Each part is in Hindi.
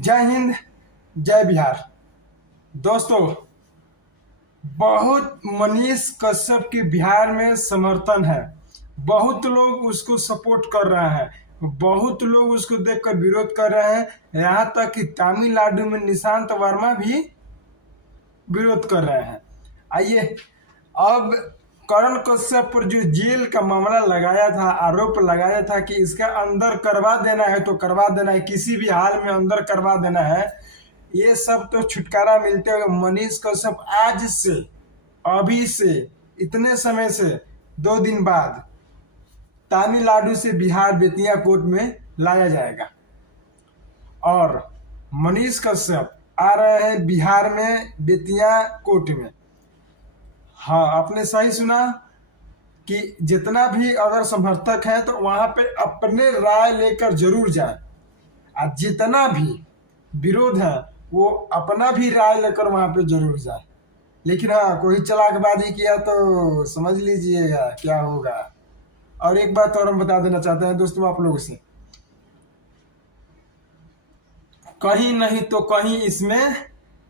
जय हिंद, जय बिहार। दोस्तों, बहुत मनीष कश्यप के बिहार में समर्थन है। बहुत लोग उसको सपोर्ट कर रहे हैं, बहुत लोग उसको देखकर विरोध कर रहे हैं। यहाँ तक कि तमिलनाडु में निशांत वर्मा भी विरोध कर रहे हैं। आइए, अब करण कश्यप पर जो जेल का मामला लगाया था, आरोप लगाया था कि इसका अंदर करवा देना है तो करवा देना है, किसी भी हाल में अंदर करवा देना है, ये सब तो छुटकारा मिलते हुए मनीष कश्यप आज से, अभी से, इतने समय से 2 दिन बाद तमिलनाडु से बिहार बेतिया कोर्ट में लाया जाएगा। और मनीष कश्यप आ रहे हैं बिहार में बेतिया कोर्ट में। हाँ, आपने सही सुना कि जितना भी अगर समर्थक हैं तो वहां पे अपने राय लेकर जरूर जाए, और जितना भी विरोध है वो अपना भी राय लेकर वहां पे जरूर जाए। लेकिन हाँ, कोई चालाकबाजी किया तो समझ लीजिएगा क्या होगा। और एक बात और हम बता देना चाहते हैं दोस्तों आप लोगों से, कहीं नहीं तो कहीं इसमें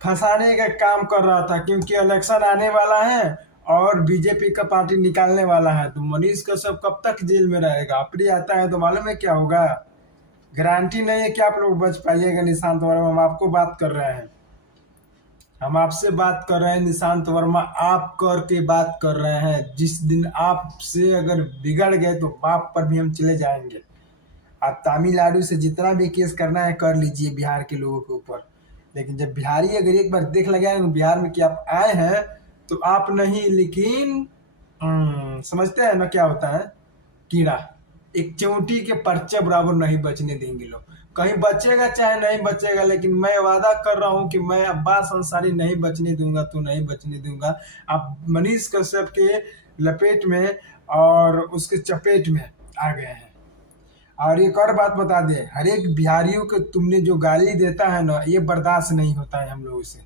फंसाने का काम कर रहा था, क्योंकि इलेक्शन आने वाला है और बीजेपी का पार्टी निकालने वाला है। तो मनीष कश्यप कब तक जेल में रहेगा? अप्रैल आता है तो मालूम है क्या होगा। गारंटी नहीं है कि आप लोग बच पाइएगा। निशांत वर्मा, हम आपको बात कर रहे हैं, हम आपसे बात कर रहे हैं। निशांत वर्मा, आप करके बात कर रहे हैं। जिस दिन आपसे अगर बिगड़ गए तो बाप पर भी हम चले जाएंगे। आप तमिलनाडु से जितना भी केस करना है कर लीजिए बिहार के लोगों के ऊपर। लेकिन जब बिहारी अगर एक बार देख लगे ना बिहार में कि आप आए हैं, तो आप नहीं, लेकिन समझते हैं ना क्या होता है, कीड़ा एक चींटी के पर्चे बराबर नहीं बचने देंगे लोग। कहीं बचेगा चाहे नहीं बचेगा, लेकिन मैं वादा कर रहा हूं कि मैं अब्बास अंसारी नहीं बचने दूंगा, तो नहीं बचने दूंगा। आप मनीष कश्यप के लपेट में और उसके चपेट में आ गए हैं। और एक और बात बता दे, हर एक बिहारियों को तुमने जो गाली देता है ना, ये बर्दाश्त नहीं होता है हम लोगों से।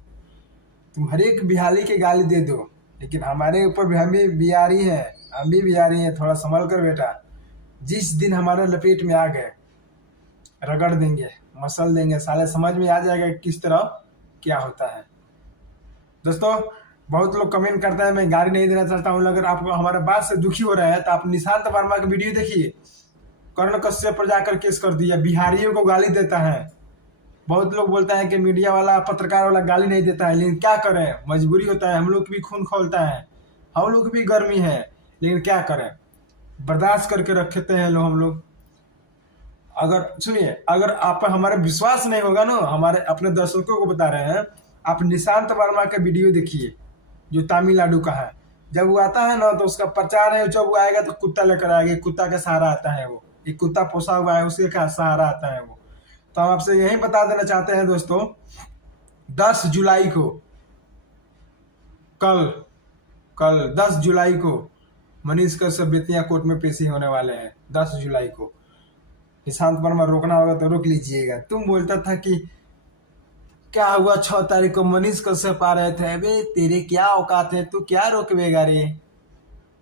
तुम हर एक बिहारी के गाली दे दो, लेकिन हमारे ऊपर भी, हम भी बिहारी हैं, हम भी बिहारी हैं। थोड़ा संभल कर बेटा। जिस दिन हमारे लपेट में आ गए, रगड़ देंगे, मसल देंगे, साले समझ में आ जाएगा किस तरह क्या होता है। दोस्तों, बहुत लोग कमेंट करता है, मैं गाली नहीं देना चाहता हूँ। अगर आप हमारे बात से दुखी हो रहे हैं तो आप निशांत वर्मा की वीडियो देखिए। कर्ण कश्यप पर जाकर केस कर दिया, बिहारियों को गाली देता है। बहुत लोग बोलता है कि मीडिया वाला, पत्रकार वाला गाली नहीं देता है, लेकिन क्या करें, मजबूरी होता है। हम लोग की भी खून खौलता है, हम लोग की भी गर्मी है, लेकिन क्या करें, बर्दाश्त करके रखते हैं लोग हम लोग। अगर सुनिए, अगर आप हमारे विश्वास नहीं होगा ना, हमारे अपने दर्शकों को बता रहे हैं, आप निशांत वर्मा का वीडियो देखिए जो तमिलनाडु का है। जब वो आता है ना तो उसका प्रचार है, जब वो आएगा तो कुत्ता लेकर आएगा, कुत्ता का सहारा आता है, वो एक कुत्ता पोसा हुआ है, उसके का सहारा आता है वो। तो हम आपसे यही बता देना चाहते हैं दोस्तों, 10 जुलाई को, कल कल 10 जुलाई को मनीष कश्यप बेतिया कोर्ट में पेशी होने वाले हैं। 10 जुलाई को निशांत वर्मा रोकना होगा तो रोक लीजिएगा। तुम बोलता था कि क्या हुआ 6 तारीख को मनीष कश्यप आ रहे थे, अबे तेरे क्या औकात है, तू क्या रोकवेगा रे।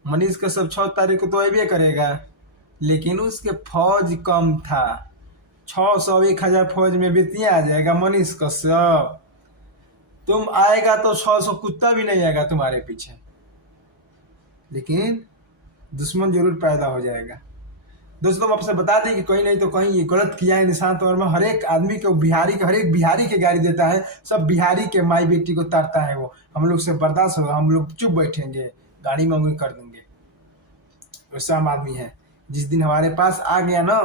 मनीष कश्यप 6 तारीख को तो अबे करेगा, लेकिन उसके फौज कम था। 600 1000 फौज में बेतिया आ जाएगा मनीष कश्यप। तुम आएगा तो 600 कुत्ता भी नहीं आएगा तुम्हारे पीछे, लेकिन दुश्मन जरूर पैदा हो जाएगा। दोस्तों, हम आपसे बता दें कि कहीं नहीं तो कहीं ये गलत किया है निशांत वर्मा। हर एक आदमी को बिहारी के, हर एक बिहारी के गाली देता है, सब बिहारी के माई बेटी को तारता है वो। हम लोग से बर्दाश्त होगा, हम लोग चुप बैठेंगे, गाड़ी मंगनी कर देंगे। वैसा हम आदमी है। जिस दिन हमारे पास आ गया ना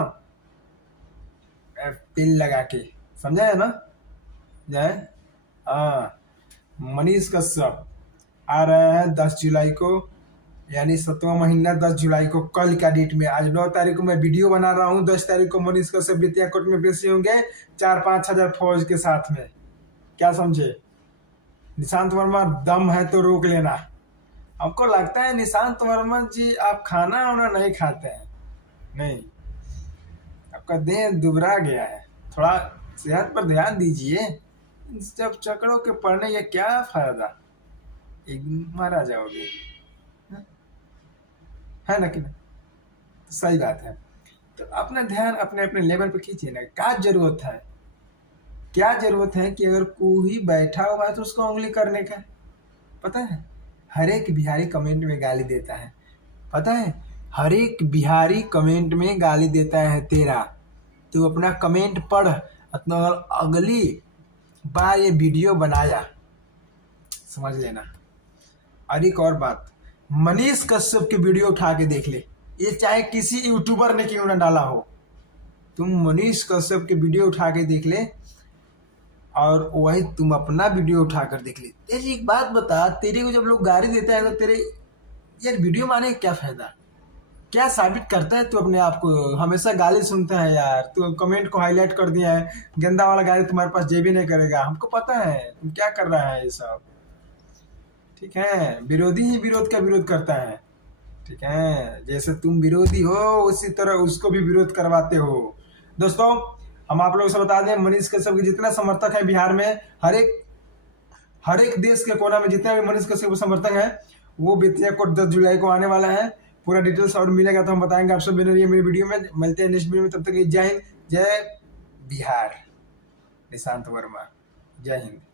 तेल लगा के, समझा है ना, जाए। हाँ, मनीष कश्यप आ रहे हैं 10 जुलाई को, यानी 7वां महीना 10 जुलाई को, कल का डेट में। आज 9 तारीख को मैं वीडियो बना रहा हूँ। 10 तारीख को मनीष कश्यप बेतिया कोर्ट में पेशी होंगे 4-5 हजार फौज के साथ में। क्या समझे? निशांत वर्मा, दम है तो रोक लेना। हमको लगता है निशांत वर्मा जी आप खाना वाना नहीं खाते हैं, नहीं, आपका देह दुबरा गया है। थोड़ा सेहत पर ध्यान दीजिए। जब चक्रों के पड़ने का क्या फायदा, एक मारा जाओगे, है ना कि नहीं? सही बात है। तो अपना ध्यान अपने अपने लेवल पे खींचिए ना, क्या जरूरत है, क्या जरूरत है कि अगर कोई बैठा हुआ है तो उसको उंगली करने का? पता है हर एक बिहारी कमेंट में गाली देता है, पता है हर एक बिहारी कमेंट में गाली देता है तेरा। तू अपना कमेंट पढ़, अपना अगली बार ये वीडियो बनाया समझ लेना। और एक और बात, मनीष कश्यप की वीडियो उठा के देख ले, ये चाहे किसी यूट्यूबर ने क्यों ना डाला हो, तुम मनीष कश्यप की वीडियो उठा के देख ले और वही तुम अपना वीडियो उठा कर देख ले। तेरी एक बात बता, तेरे को जब लोग गाली देते हैं तो तेरे यार वीडियो मारने का क्या फायदा? क्या साबित करता है तू अपने आप को? हमेशा गाली सुनता है यार, तू कमेंट को हाईलाइट कर दिया है, गंदा वाला गाली तुम्हारे पास जे भी नहीं करेगा, हमको पता है तुम क्या कर रहा है ये सब। ठीक है, विरोधी ही विरोध का विरोध करता है। ठीक है, जैसे तुम विरोधी हो उसी तरह उसको भी विरोध करवाते हो। दोस्तों हम आप लोगों से बता दें, मनीष कश्यप के जितना समर्थक है बिहार में, हर एक देश के कोना में जितने भी मनीष कश्यप के समर्थक हैं, वो बेतिया कोर्ट 10 जुलाई को आने वाला है। पूरा डिटेल्स और मिलेगा तो हम बताएंगे आप सब बने रहिए मेरी वीडियो में। मिलते हैं नेक्स्ट वीडियो में, तब तक जय हिंद जय बिहार। निशांत वर्मा, जय हिंद।